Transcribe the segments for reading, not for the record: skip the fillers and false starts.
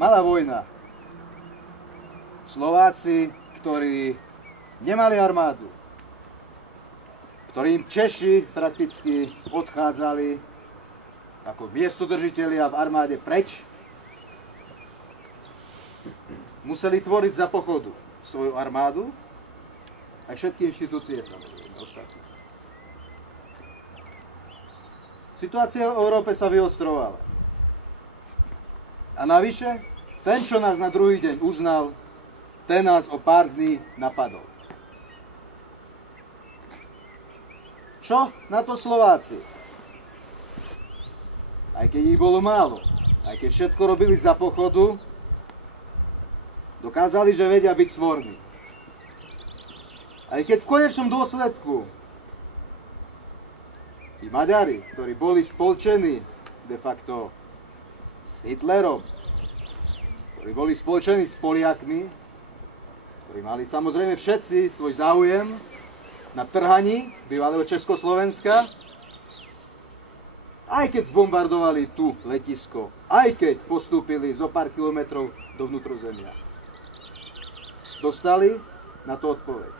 malá vojna. Slováci, ktorí nemali armádu, ktorým Češi prakticky odchádzali ako miestodržitelia v armáde preč, museli tvoriť za pochodu svoju armádu, aj všetky inštitúcie samozrejme, ostatné. Situácia v Európe sa vyostrovala. A navyše, ten, čo nás na druhý deň uznal, ten nás o pár dní napadol. Čo na to Slováci? Aj keď ich bolo málo, aj keď všetko robili za pochodu, dokázali, že vedia byť svorní. Aj keď v konečnom dôsledku tí Maďari, ktorí boli spolčení de facto s Hitlerom, ktorí boli spolčení s Poliakmi, ktorí mali samozrejme všetci svoj záujem na trhaní bývalého Československa, aj keď zbombardovali tu letisko, aj keď postúpili zo pár kilometrov do vnútrozemia. Dostali na to odpoveď.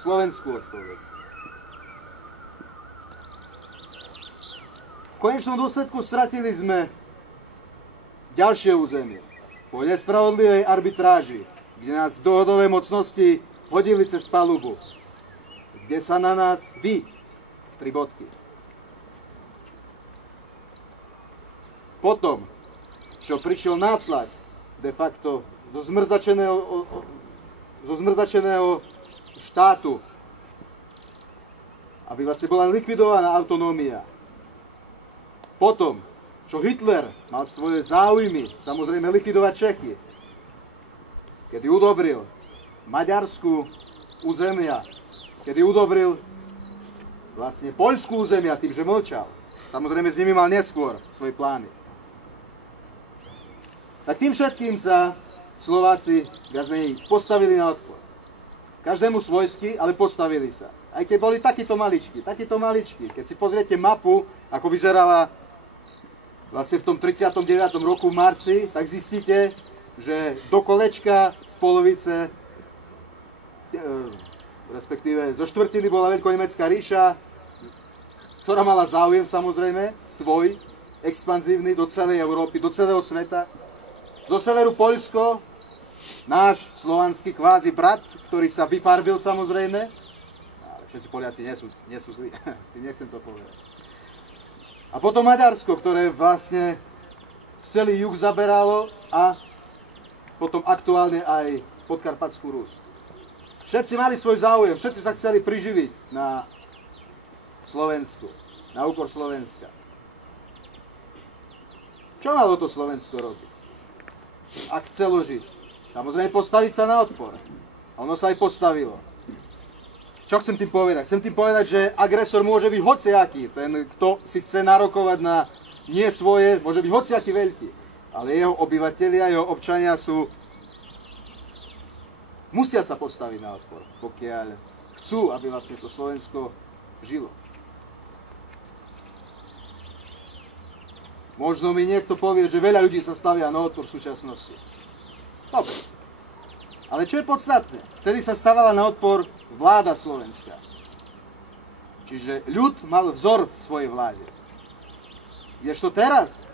Slovenskú odpoveď. V konečnom dôsledku stratili sme ďalšie územie. Po nespravodlivej arbitráži, kde nás dohodové mocnosti hodili cez palubu, kde sa na nás vy, 3 bodky. Potom, čo prišiel nátlak de facto zo zmrzačeného štátu, aby vlastne bola likvidovaná autonómia. Potom, čo Hitler mal svoje záujmy, samozrejme likvidovať Čechy, kedy udobril Maďarsku územia, kedy udobril vlastne Poľskú územia tým, že mlčal. Samozrejme s nimi mal neskôr svoje plány. Tak tým všetkým sa Slováci viac menej postavili na odpor. Každému svojsky, ale postavili sa. Aj keď boli takíto maličky. Keď si pozriete mapu, ako vyzerala vlastne v tom 39. roku v marci, tak zistíte, že do kolečka z polovice, respektíve zo štvrtiny bola Veľkonemecká ríša, ktorá mala záujem samozrejme svoj, expanzívny do celej Európy, do celého sveta. Zo severu Poľsko, náš slovanský kvázi brat, ktorý sa vyfarbil samozrejme, ale všetci Poliaci nie sú zlí, nechcem to povedať. A potom Maďarsko, ktoré vlastne celý juh zaberalo a potom aktuálne aj Podkarpatskú Rus. Všetci mali svoj záujem, všetci sa chceli priživiť na Slovensku, na úkor Slovenska. Čo malo to Slovensko robiť? Ak chcelo žiť. Samozrejme postaviť sa na odpor. A ono sa aj postavilo. Čo chcem tým povedať? Chcem tým povedať, že agresor môže byť hociaký. Ten, kto si chce narokovať na nie svoje, môže byť hociaký veľký. Ale jeho obyvatelia, jeho občania musia sa postaviť na odpor, pokiaľ chcú, aby vlastne to Slovensko žilo. Možno mi niekto povie, že veľa ľudí sa stavia na odpor v súčasnosti. Dobre. Ale čo je podstatné? Vtedy sa stavala na odpor vláda Slovenska. Čiže ľud mal vzor v svojej vláde. Kdežto teraz?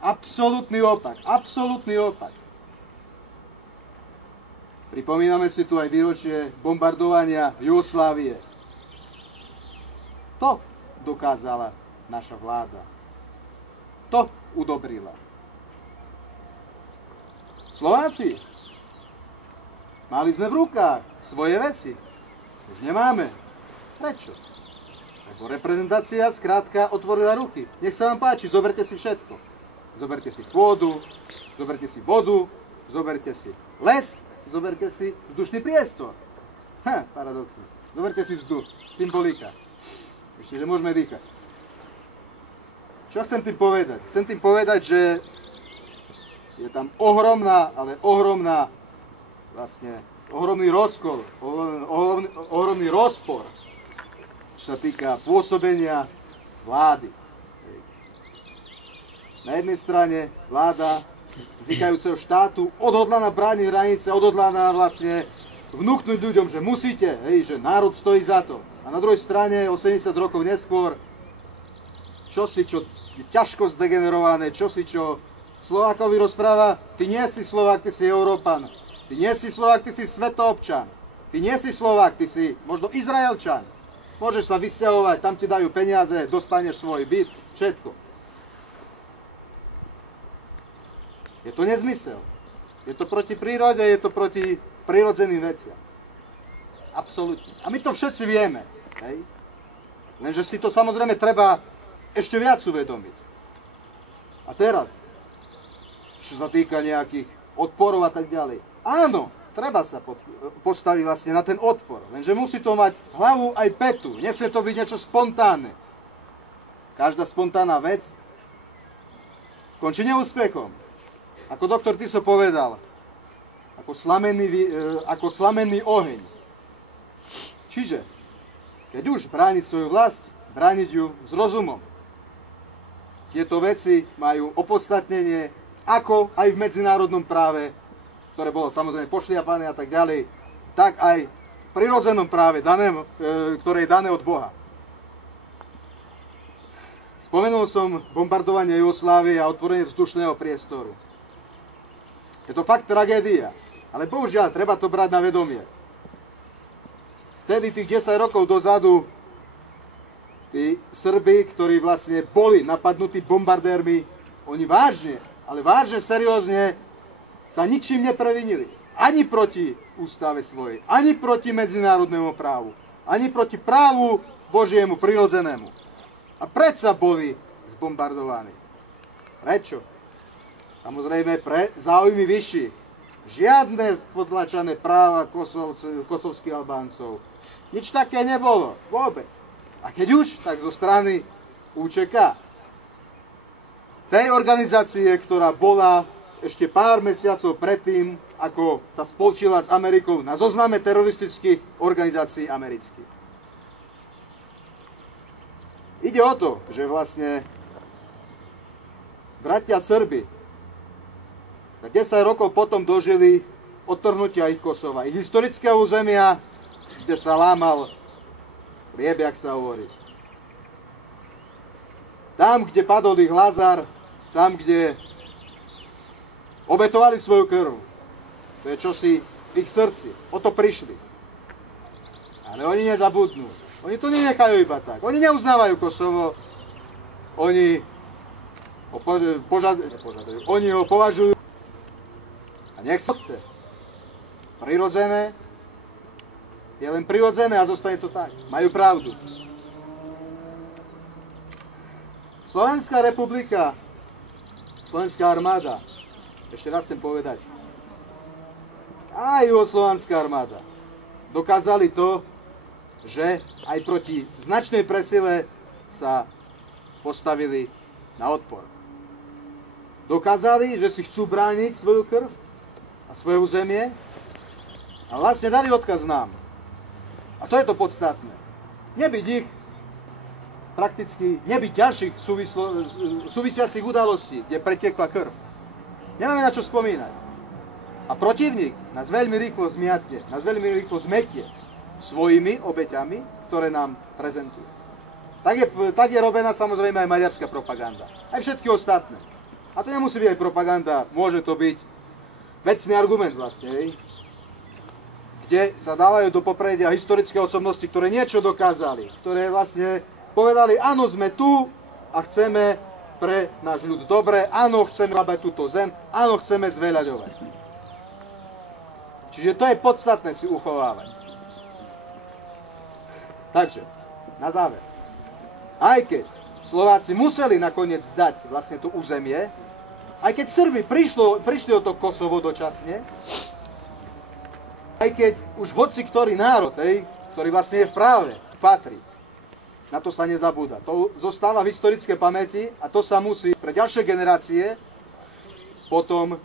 Absolútny opak. Absolútny opak. Pripomíname si tu aj výročie bombardovania Jugoslávie. To dokázala naša vláda. To udobrila. Slováci, mali sme v rukách svoje veci. Už nemáme. Prečo? Lebo reprezentácia skrátka otvorila ruky. Nech sa vám páči, zoberte si všetko. Zoberte si pôdu, zoberte si vodu, zoberte si les, zoberte si vzdušný priestor. Paradoxne. Zoberte si vzduch. Symbolika. Ešte, že môžeme dýchať. Čo chcem tým povedať? Chcem tým povedať, že je tam ohromná, ale ohromná, vlastne ohromný rozkol, ohromný rozpor, čo sa týka pôsobenia vlády. Na jednej strane vláda vznikajúceho štátu odhodlaná brániť hranice, odhodlaná vlastne vnúknuť ľuďom, že musíte, že národ stojí za to. A na druhej strane 80 rokov neskôr čosi, čo je ťažko zdegenerované, čosi, čo Slovákovi rozpráva, ty nie si Slovák, ty si Európan. Ty nie si Slovák, ty si svetoobčan. Ty nie si Slovák, ty si možno Izraelčan. Môžeš sa vysťahovať, tam ti dajú peniaze, dostaneš svoj byt, všetko. Je to nezmysel. Je to proti prírode, je to proti prirodzeným veciam. Absolútne. A my to všetci vieme. Hej? Lenže si to samozrejme treba ešte viac uvedomiť. A teraz, čo sa týka nejakých odporov a tak ďalej. Áno, treba sa postaviť vlastne na ten odpor. Lenže musí to mať hlavu aj petu. Nesmie to byť niečo spontánne. Každá spontánna vec končí neúspechom. Ako doktor Tiso povedal, ako slamenný oheň. Čiže, keď už brániť svoju vlast, brániť ju s rozumom. Tieto veci majú opodstatnenie, ako aj v medzinárodnom práve, ktoré bolo samozrejme pošliapané a tak ďalej, tak aj v prirodzenom práve, ktoré je dané od Boha. Spomenul som bombardovanie Jugoslávie a otvorenie vzdušného priestoru. Je to fakt tragédia, ale bohužiaľ, treba to brať na vedomie. Vtedy, tých 10 rokov dozadu, tí Srbi, ktorí vlastne boli napadnutí bombardérmi, oni vážne, ale vážne, seriózne sa ničím neprevinili. Ani proti ústave svojej, ani proti medzinárodnému právu, ani proti právu Božiemu, prirodzenému. A predsa boli zbombardovaní. Prečo? Samozrejme pre záujmy vyšší. Žiadne potlačané práva kosovských Albáncov. Nič také nebolo. Vôbec. A keď už, tak zo strany UČK. Tej organizácie, ktorá bola ešte pár mesiacov predtým, ako sa spolčila s Amerikou na zozname teroristických organizácií amerických. Ide o to, že vlastne bratia Srbi 10 rokov potom dožili odtrhnutia ich Kosova, ich historického územia, kde sa lámal chlieb, jak sa hovorí. Tam, kde padol ich Lazar, tam, kde obetovali svoju krv. To je čosi v ich srdci. O to prišli. Ale oni nezabudnú. Oni to nenechajú iba tak. Oni neuznávajú Kosovo. Oni ho považujú. A nech sa chce. Prirodzené je len prirodzené a zostane to tak. Majú pravdu. Slovenská republika, Slovenská armáda, ešte raz chcem povedať, a juhoslovanská armáda dokázali to, že aj proti značnej presile sa postavili na odpor. Dokázali, že si chcú brániť svoju krv a svoje územie a vlastne dali odkaz nám. A to je to podstatné. Nebyť ich, prakticky nebyť ďalších súvisiacich udalostí, kde pretekla krv. Nemáme na čo spomínať. A protivník nás veľmi rýchlo zmiatne, nás veľmi rýchlo zmetie svojimi obeťami, ktoré nám prezentujú. Tak je robená samozrejme aj maďarská propaganda. Aj všetky ostatné. A to nemusí byť aj propaganda, môže to byť vecný argument vlastne, kde sa dávajú do popredia historické osobnosti, ktoré niečo dokázali, ktoré vlastne povedali, áno, sme tu a chceme pre náš ľud dobre, áno, chceme labať túto zem, áno, chceme zveľaďovať. Čiže to je podstatné si uchovávať. Takže, na záver. Aj keď Slováci museli nakoniec dať vlastne to územie, aj keď Srbi prišli o to Kosovo dočasne, aj keď už hoci ktorý národ, ktorý vlastne je v práve, patrí, na to sa nezabúda. To zostáva v historickej pamäti a to sa musí pre ďalšie generácie potom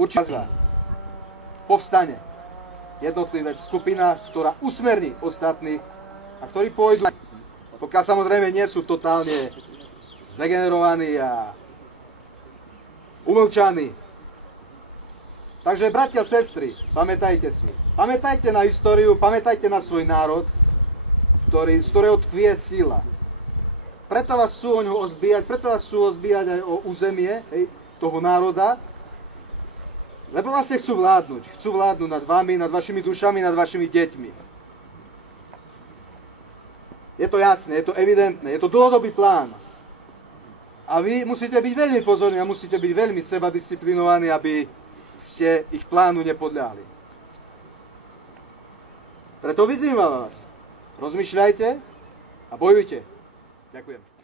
určite povstane jednotlivec, skupina, ktorá usmerní ostatných a ktorí pôjdu, pokiaľ samozrejme nie sú totálne zdegenerovaní a umlčaní. Takže, bratia, sestry, pamätajte si. Pamätajte na históriu, pamätajte na svoj národ, z ktorého tkvie sila. Preto vás chcú o ňoho ozbíjať, preto vás chcú ozbíjať aj o územie toho národa, lebo vlastne chcú vládnuť. Chcú vládnuť nad vami, nad vašimi dušami, nad vašimi deťmi. Je to jasné, je to evidentné, je to dlhodobý plán. A vy musíte byť veľmi pozorní a musíte byť veľmi sebadisciplinovaní, aby ste ich plánu nepodľahli. Preto vyzývam vás. Rozmýšľajte a bojujte. Ďakujem.